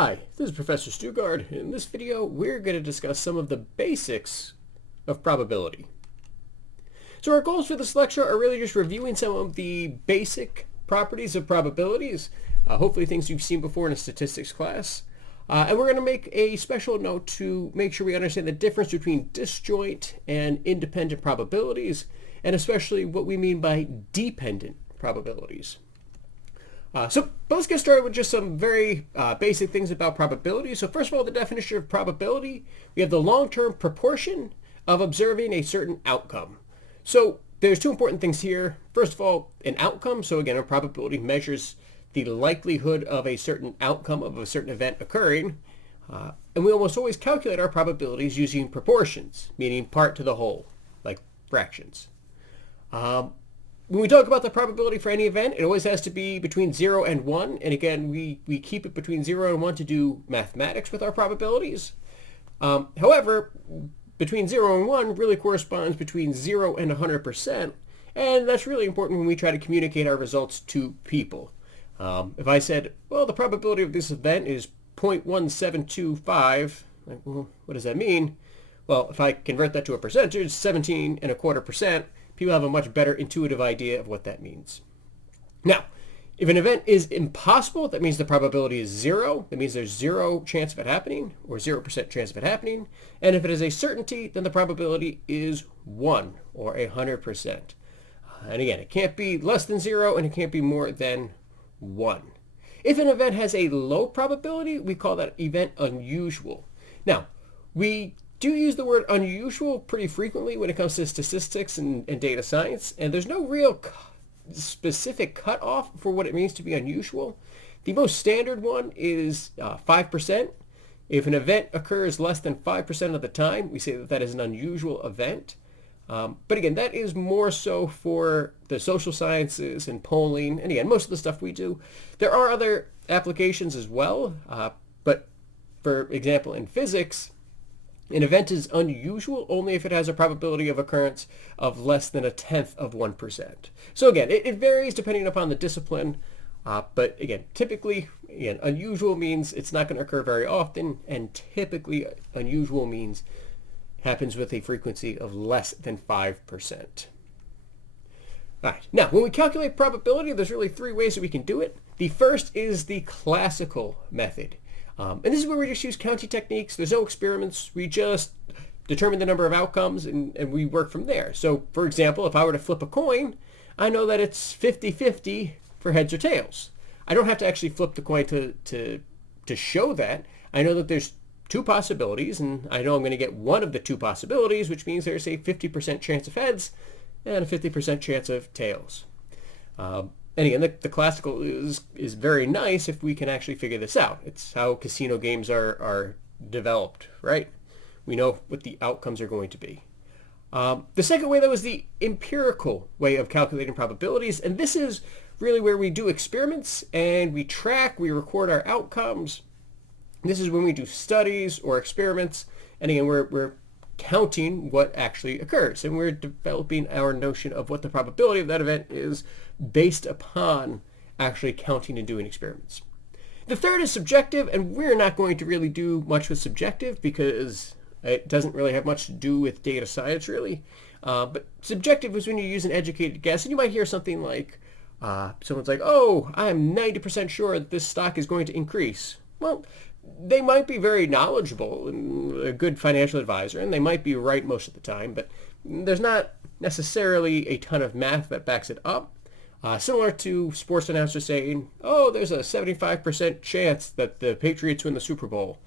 Hi, this is Professor Stugard. In this video, we're going to discuss some of the basics of probability. So our goals for this lecture are really just reviewing some of the basic properties of probabilities, hopefully things you've seen before in a statistics class. And we're going to make a special note to make sure we understand the difference between disjoint and independent probabilities, and especially what we mean by dependent probabilities. So let's get started with just some very basic things about probability. So first of all, the definition of probability, we have the long-term proportion of observing a certain outcome. So there's two important things here. First of all, an outcome. So again, a probability measures the likelihood of a certain outcome of a certain event occurring. And we almost always calculate our probabilities using proportions, meaning part to the whole, like fractions. When we talk about the probability for any event, it always has to be between 0 and 1. And again, we keep it between 0 and 1 to do mathematics with our probabilities. However, between 0 and 1 really corresponds between 0 and 100%. And that's really important when we try to communicate our results to people. If I said, well, the probability of this event is 0.1725, like, well, what does that mean? Well, if I convert that to a percentage, 17.25%, people have a much better intuitive idea of what that means. Now, if an event is impossible, that means the probability is 0. That means there's 0 chance of it happening, or 0% chance of it happening. And if it is a certainty, then the probability is 1, or 100%. And again, it can't be less than 0, and it can't be more than 1. If an event has a low probability, we call that event unusual. Now, we do use the word unusual pretty frequently when it comes to statistics and data science, and there's no real specific cutoff for what it means to be unusual. The most standard one is 5%. If an event occurs less than 5% of the time, we say that that is an unusual event. But again, that is more so for the social sciences and polling, and again, most of the stuff we do. There are other applications as well, but for example, in physics, an event is unusual only if it has a probability of occurrence of less than 0.1%. So again, it varies depending upon the discipline, but again, typically, unusual means it's not going to occur very often, and typically unusual means happens with a frequency of less than 5%. All right, now when we calculate probability, there's really 3 ways that we can do it. The first is the classical method. And this is where we just use counting techniques. There's no experiments. We just determine the number of outcomes and we work from there. So for example, if I were to flip a coin, I know that it's 50-50 for heads or tails. I don't have to actually flip the coin to show that. I know that there's 2 possibilities, and I know I'm going to get one of the 2 possibilities, which means there's a 50% chance of heads and a 50% chance of tails. And again, the classical is very nice if we can actually figure this out. It's how casino games are developed, right? We know what the outcomes are going to be. The second way, though, is the empirical way of calculating probabilities. And this is really where we do experiments and we track, we record our outcomes. This is when we do studies or experiments. And again, we're counting what actually occurs, and we're developing our notion of what the probability of that event is based upon actually counting and doing experiments. The third is subjective, and we're not going to really do much with subjective because it doesn't really have much to do with data science really. But subjective is when you use an educated guess, and you might hear something like, someone's like, oh, I'm 90% sure that this stock is going to increase. Well, they might be very knowledgeable and a good financial advisor, and they might be right most of the time, but there's not necessarily a ton of math that backs it up. Similar to sports announcers saying, oh, there's a 75% chance that the Patriots win the Super Bowl.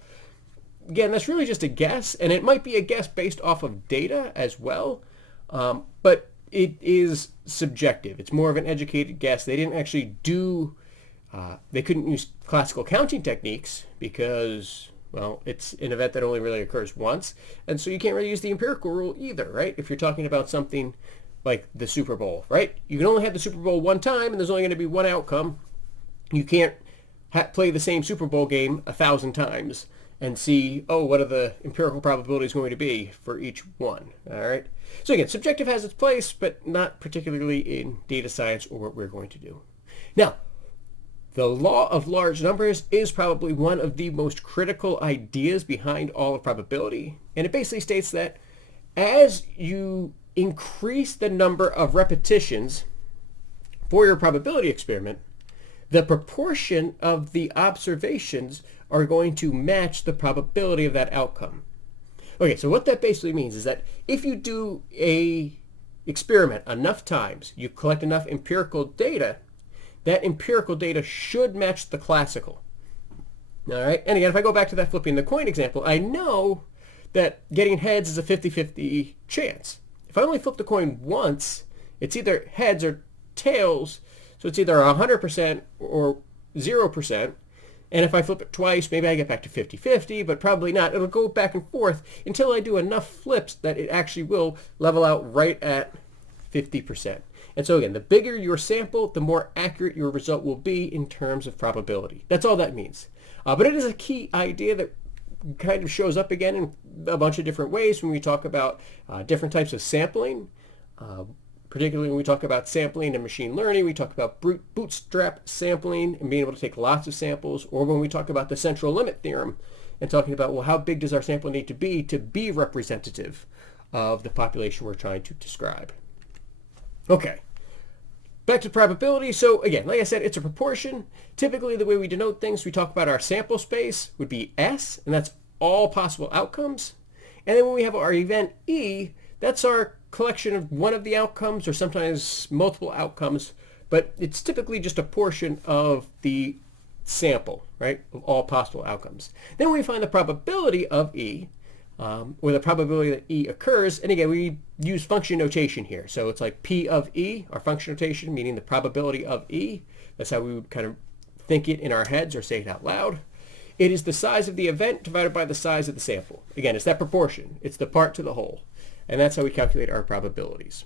Again, that's really just a guess, and it might be a guess based off of data as well, but it is subjective. It's more of an educated guess. They didn't actually do they couldn't use classical counting techniques because, well, it's an event that only really occurs once. And so you can't really use the empirical rule either, right? If you're talking about something like the Super Bowl, right? You can only have the Super Bowl one time and there's only going to be one outcome. You can't play the same Super Bowl game 1,000 times and see, oh, what are the empirical probabilities going to be for each one, all right? So again, subjective has its place, but not particularly in data science or what we're going to do. Now, The law of large numbers is probably one of the most critical ideas behind all of probability. And it basically states that as you increase the number of repetitions for your probability experiment, the proportion of the observations are going to match the probability of that outcome. Okay, so what that basically means is that if you do a experiment enough times, you collect enough empirical data, that empirical data should match the classical. All right, and again, if I go back to that flipping the coin example, I know that getting heads is a 50-50 chance. If I only flip the coin once, it's either heads or tails, so it's either 100% or 0%. And if I flip it twice, maybe I get back to 50-50, but probably not. It'll go back and forth until I do enough flips that it actually will level out right at 50%. And so again, the bigger your sample, the more accurate your result will be in terms of probability. That's all that means. But it is a key idea that kind of shows up again in a bunch of different ways when we talk about different types of sampling. Particularly when we talk about sampling and machine learning, we talk about bootstrap sampling and being able to take lots of samples, or when we talk about the central limit theorem and talking about, well, how big does our sample need to be representative of the population we're trying to describe. Okay, back to probability. So again, like I said, it's a proportion. Typically, the way we denote things, we talk about our sample space would be S, and that's all possible outcomes. And then when we have our event E, that's our collection of one of the outcomes, or sometimes multiple outcomes, but it's typically just a portion of the sample, right, of all possible outcomes. Then we find the probability of E, or the probability that E occurs, and again, we use function notation here. So it's like P of E, our function notation, meaning the probability of E. That's how we would kind of think it in our heads or say it out loud. It is the size of the event divided by the size of the sample. Again, it's that proportion. It's the part to the whole. And that's how we calculate our probabilities.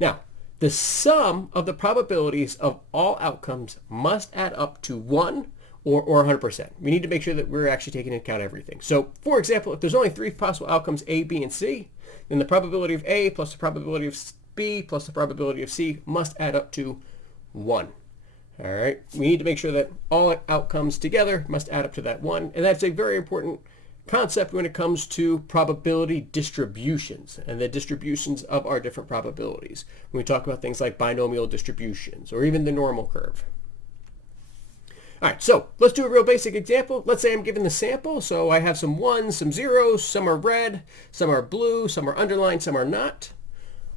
Now, the sum of the probabilities of all outcomes must add up to 1 or 100%. We need to make sure that we're actually taking into account everything. So, for example, if there's only 3 possible outcomes, A, B, and C, then the probability of A plus the probability of B plus the probability of C must add up to 1. All right, we need to make sure that all outcomes together must add up to that 1, and that's a very important concept when it comes to probability distributions and the distributions of our different probabilities. When we talk about things like binomial distributions or even the normal curve. All right, so let's do a real basic example. Let's say I'm given the sample. So I have some ones, some zeros, some are red, some are blue, some are underlined, some are not.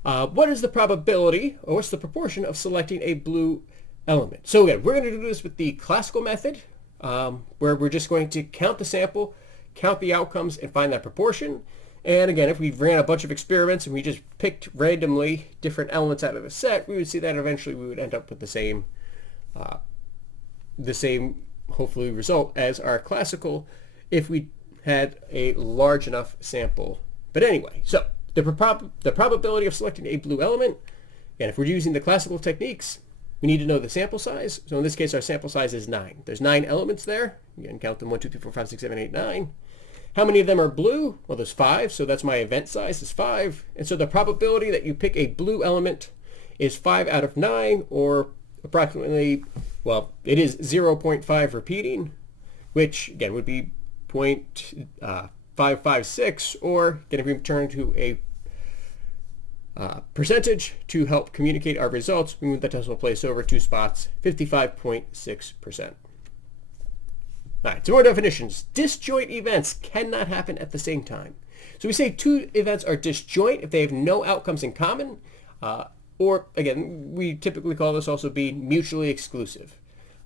What is the probability, or what's the proportion of selecting a blue element? So again, we're going to do this with the classical method, where we're just going to count the sample, count the outcomes, and find that proportion. And again, if we ran a bunch of experiments and we just picked randomly different elements out of the set, we would see that eventually we would end up with the same hopefully result as our classical if we had a large enough sample. But anyway, so the probability of selecting a blue element, and if we're using the classical techniques, we need to know the sample size. So in this case, our sample size is 9. There's 9 elements there. You can count them 1, 2, 3, 4, 5, 6, 7, 8, 9. How many of them are blue? Well, there's 5, so that's my event size is 5. And so the probability that you pick a blue element is 5 out of 9, or approximately, well, it is 0.5 repeating, which again would be 0.556, or again, if we turn to a percentage to help communicate our results, we move the decimal place over 2 spots, 55.6%. All right, some more definitions. Disjoint events cannot happen at the same time. So we say 2 events are disjoint if they have no outcomes in common, or again, we typically call this also being mutually exclusive.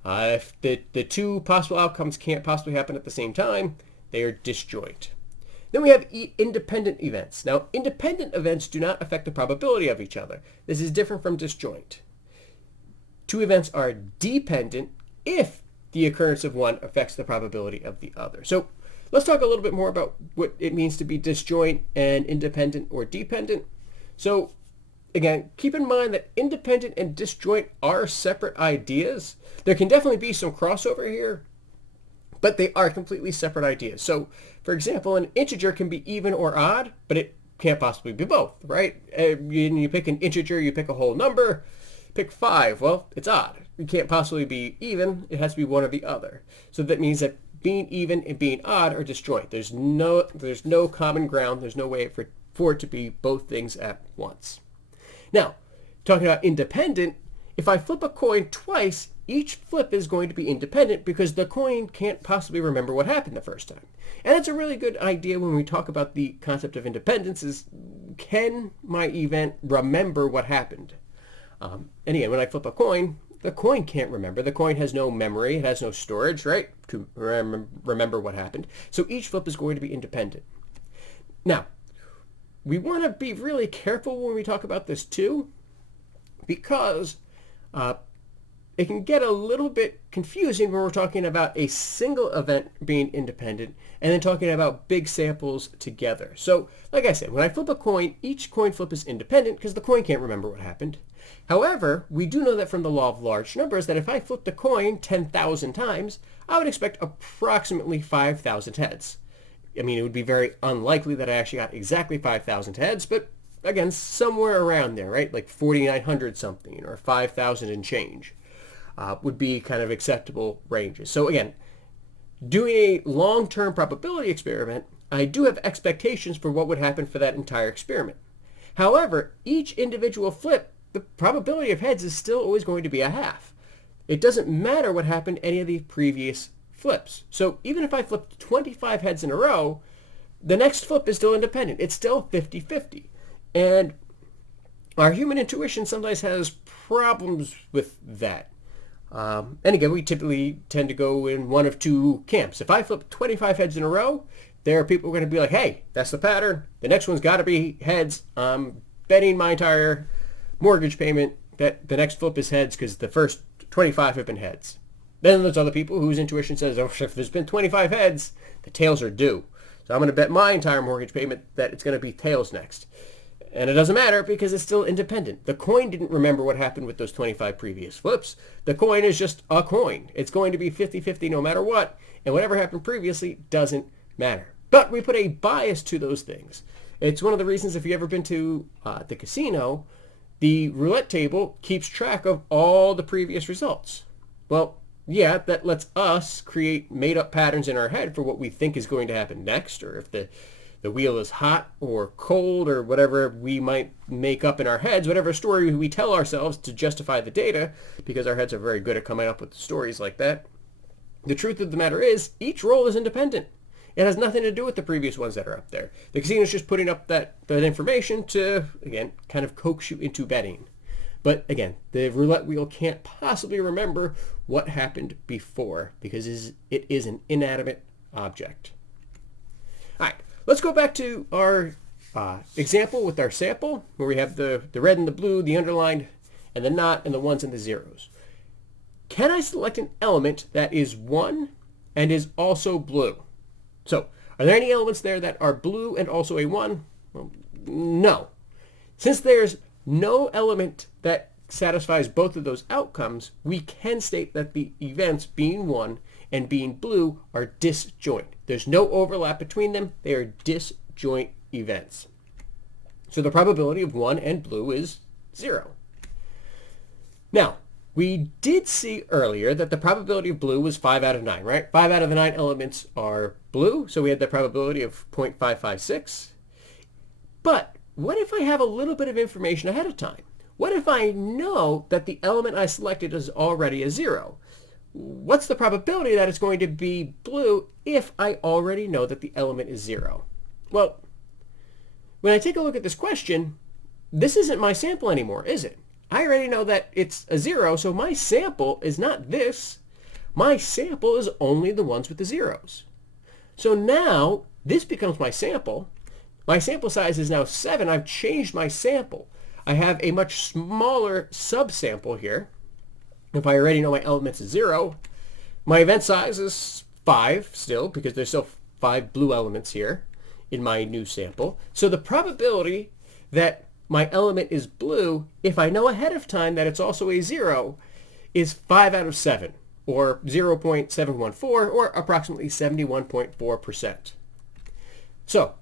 If the 2 possible outcomes can't possibly happen at the same time, they are disjoint. Then we have independent events. Now, independent events do not affect the probability of each other. This is different from disjoint. 2 events are dependent if the occurrence of one affects the probability of the other. So let's talk a little bit more about what it means to be disjoint and independent or dependent. So again, keep in mind that independent and disjoint are separate ideas. There can definitely be some crossover here, but they are completely separate ideas. So, for example, an integer can be even or odd, but it can't possibly be both, right? You pick an integer, you pick a whole number, pick 5, well, it's odd. it can't possibly be even. It has to be one or the other. So that means that being even and being odd are disjoint. There's no common ground. There's no way for it to be both things at once. Now, talking about independent, if I flip a coin twice, each flip is going to be independent because the coin can't possibly remember what happened the first time. And that's a really good idea when we talk about the concept of independence is, can my event remember what happened? And again, when I flip a coin, the coin can't remember. The coin has no memory. It has no storage, right, to remember what happened. So each flip is going to be independent. Now, we want to be really careful when we talk about this too, because it can get a little bit confusing when we're talking about a single event being independent and then talking about big samples together. So, like I said, when I flip a coin, each coin flip is independent because the coin can't remember what happened. However, we do know that from the law of large numbers that if I flipped a coin 10,000 times, I would expect approximately 5,000 heads. I mean, it would be very unlikely that I actually got exactly 5,000 heads, but again, somewhere around there, right? Like 4,900 something or 5,000 and change would be kind of acceptable ranges. So again, doing a long-term probability experiment, I do have expectations for what would happen for that entire experiment. However, each individual flip, the probability of heads is still always going to be a half. It doesn't matter what happened any of the previous flips. So even if I flipped 25 heads in a row, the next flip is still independent. It's still 50-50. And our human intuition sometimes has problems with that. And again, we typically tend to go in one of two camps. If I flip 25 heads in a row, there are people who are going to be like, hey, that's the pattern. The next one's got to be heads. I'm betting my entire mortgage payment that the next flip is heads because the first 25 have been heads. Then there's other people whose intuition says, oh, if there's been 25 heads, the tails are due. So I'm going to bet my entire mortgage payment that it's going to be tails next. And it doesn't matter because it's still independent. The coin didn't remember what happened with those 25 previous flips. The coin is just a coin. It's going to be 50-50 no matter what. And whatever happened previously doesn't matter. But we put a bias to those things. It's one of the reasons if you've ever been to the casino, the roulette table keeps track of all the previous results. Well, yeah, that lets us create made-up patterns in our head for what we think is going to happen next, or if the wheel is hot or cold or whatever we might make up in our heads, whatever story we tell ourselves to justify the data, because our heads are very good at coming up with stories like that. The truth of the matter is, each roll is independent. It has nothing to do with the previous ones that are up there. The casino is just putting up that information to, again, kind of coax you into betting. But again, the roulette wheel can't possibly remember what happened before because it is an inanimate object. All right, let's go back to our example with our sample where we have the red and the blue, the underlined, and the not, and the ones and the zeros. Can I select an element that is 1 and is also blue? So, are there any elements there that are blue and also a 1? Well, no. Since there's no element that satisfies both of those outcomes, we can state that the events being 1 and being blue are disjoint. There's no overlap between them. They are disjoint events. So the probability of 1 and blue is 0. Now, we did see earlier that the probability of blue was 5 out of 9, right? 5 out of the 9 elements are blue, so we had the probability of 0.556. But what if I have a little bit of information ahead of time? What if I know that the element I selected is already a 0? What's the probability that it's going to be blue if I already know that the element is 0? Well, when I take a look at this question, this isn't my sample anymore, is it? I already know that it's a 0, so my sample is not this. My sample is only the ones with the zeros. So now this becomes my sample. My sample size is now 7. I've changed my sample. I have a much smaller subsample here. If I already know my elements is 0, my event size is 5 still, because there's still 5 blue elements here in my new sample. So the probability that my element is blue, if I know ahead of time that it's also a 0, is 5 out of 7, or 0.714, or approximately 71.4%. So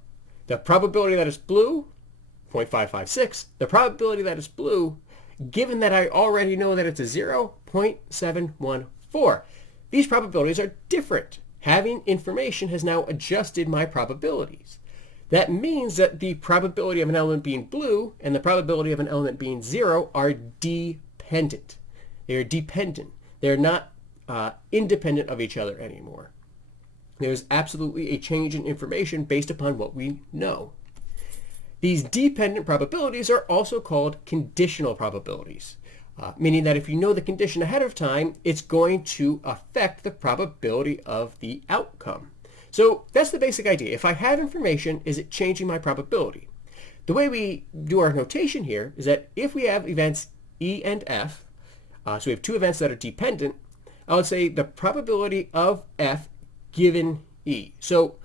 the probability that it's blue, 0.556, the probability that it's blue given that I already know that it's a 0.714. These probabilities are different. Having information has now adjusted my probabilities. That means that the probability of an element being blue and the probability of an element being 0 are dependent. They are dependent. They're not independent of each other anymore. There's absolutely a change in information based upon what we know. These dependent probabilities are also called conditional probabilities, meaning that if you know the condition ahead of time, it's going to affect the probability of the outcome. So that's the basic idea. If I have information, is it changing my probability? The way we do our notation here is that if we have events E and F, so we have two events that are dependent, I would say the probability of F given E. So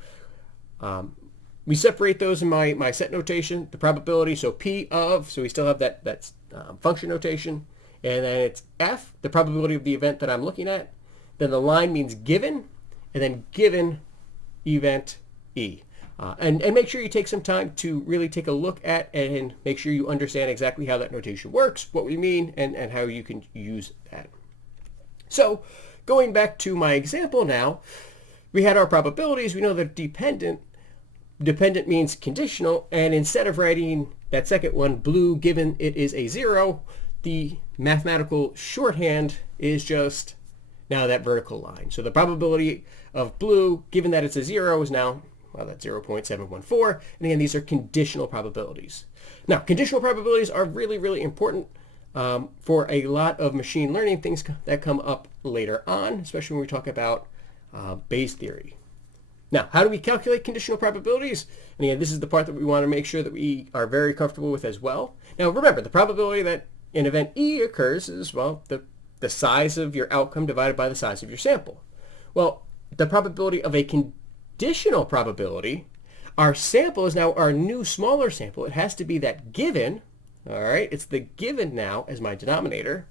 we separate those in my set notation, the probability, so P of, so we still have that function notation, and then it's F, the probability of the event that I'm looking at, then the line means given, and then given event E. And make sure you take some time to really take a look at and make sure you understand exactly how that notation works, what we mean, and how you can use that. So going back to my example now, we had our probabilities. We know they're dependent. Dependent means conditional, and instead of writing that second one, blue, given it is a 0, the mathematical shorthand is just now that vertical line. So the probability of blue, given that it's a 0, is now, well, that's 0.714. And again, these are conditional probabilities. Now, conditional probabilities are really, really important for a lot of machine learning things that come up later on, especially when we talk about Bayes theory. Now, how do we calculate conditional probabilities? And again, this is the part that we want to make sure that we are very comfortable with as well. Now, remember, the probability that an event E occurs is, well, the size of your outcome divided by the size of your sample. Well, the probability of a conditional probability, our sample is now our new smaller sample. It has to be that given, all right? It's the given now as my denominator.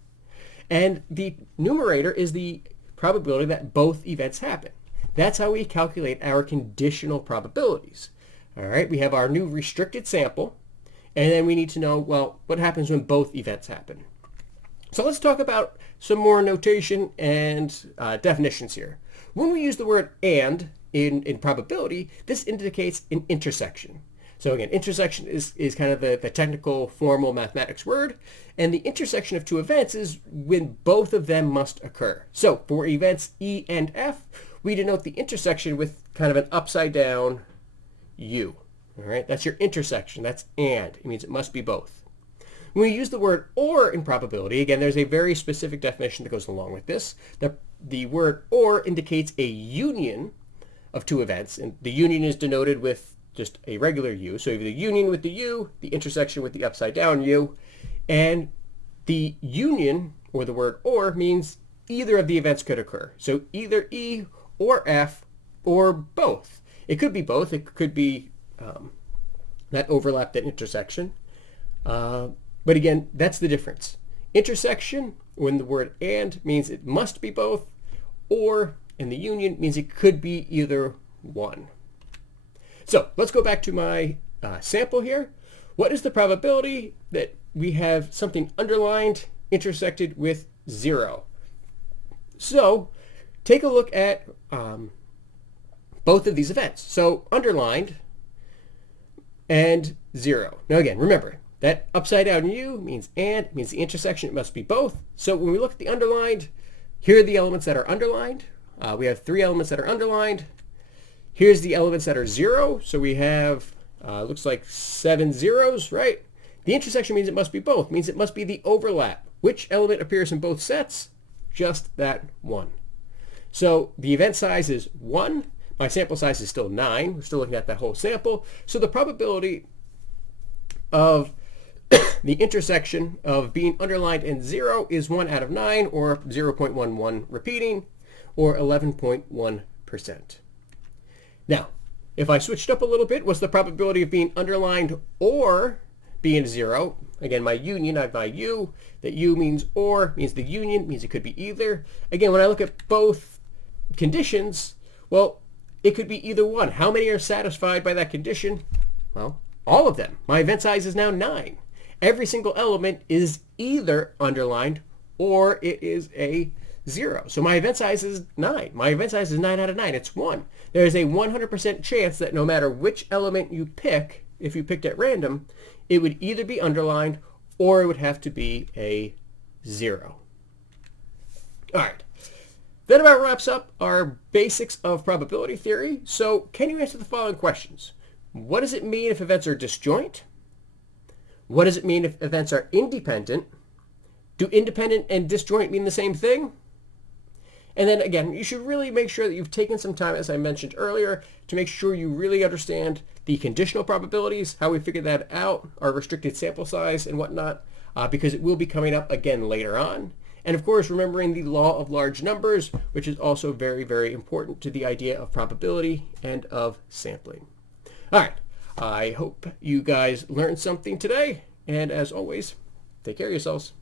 And the numerator is the probability that both events happen. That's how we calculate our conditional probabilities. All right, we have our new restricted sample, and then we need to know, well, what happens when both events happen? So let's talk about some more notation and definitions here. When we use the word and in probability, this indicates an intersection. So again, intersection is kind of the technical formal mathematics word, and the intersection of two events is when both of them must occur. So for events E and F, we denote the intersection with kind of an upside down U. All right, that's your intersection. That's and. It means it must be both. When we use the word or in probability, again, there's a very specific definition that goes along with this. The word or indicates a union of two events, and the union is denoted with just a regular U. So you have the union with the U, the intersection with the upside down U, and the union, or the word or, means either of the events could occur. So either E or F or both. It could be both. It could be that overlap, that intersection. But again, that's the difference. Intersection, when the word and, means it must be both, or in the union means it could be either one. So let's go back to my sample here. What is the probability that we have something underlined intersected with 0? So take a look at both of these events. So underlined and 0. Now again, remember, that upside down U means and, means the intersection, it must be both. So when we look at the underlined, here are the elements that are underlined. We have 3 elements that are underlined. Here's the elements that are 0. So we have, looks like 7 zeros, right? The intersection means it must be both, means it must be the overlap. Which element appears in both sets? Just that one. So the event size is 1. My sample size is still 9. We're still looking at that whole sample. So the probability of the intersection of being underlined and 0 is 1 out of 9, or 0.11 repeating, or 11.1%. Now, if I switched up a little bit, what's the probability of being underlined or being 0? Again, my union, I have my U. That U means or, means the union, means it could be either. Again, when I look at both conditions, well, it could be either one. How many are satisfied by that condition? Well, all of them. My event size is now 9. every single element is either underlined or it is a 0. So my event size is 9. My event size is 9 out of 9. It's 1. There is a 100% chance that no matter which element you pick, if you picked at random, it would either be underlined or it would have to be a 0. All right. That about wraps up our basics of probability theory. So can you answer the following questions? What does it mean if events are disjoint? What does it mean if events are independent? Do independent and disjoint mean the same thing? And then again, you should really make sure that you've taken some time, as I mentioned earlier, to make sure you really understand the conditional probabilities, how we figured that out, our restricted sample size and whatnot, because it will be coming up again later on. And of course, remembering the law of large numbers, which is also very, very important to the idea of probability and of sampling. All right. I hope you guys learned something today. And as always, take care of yourselves.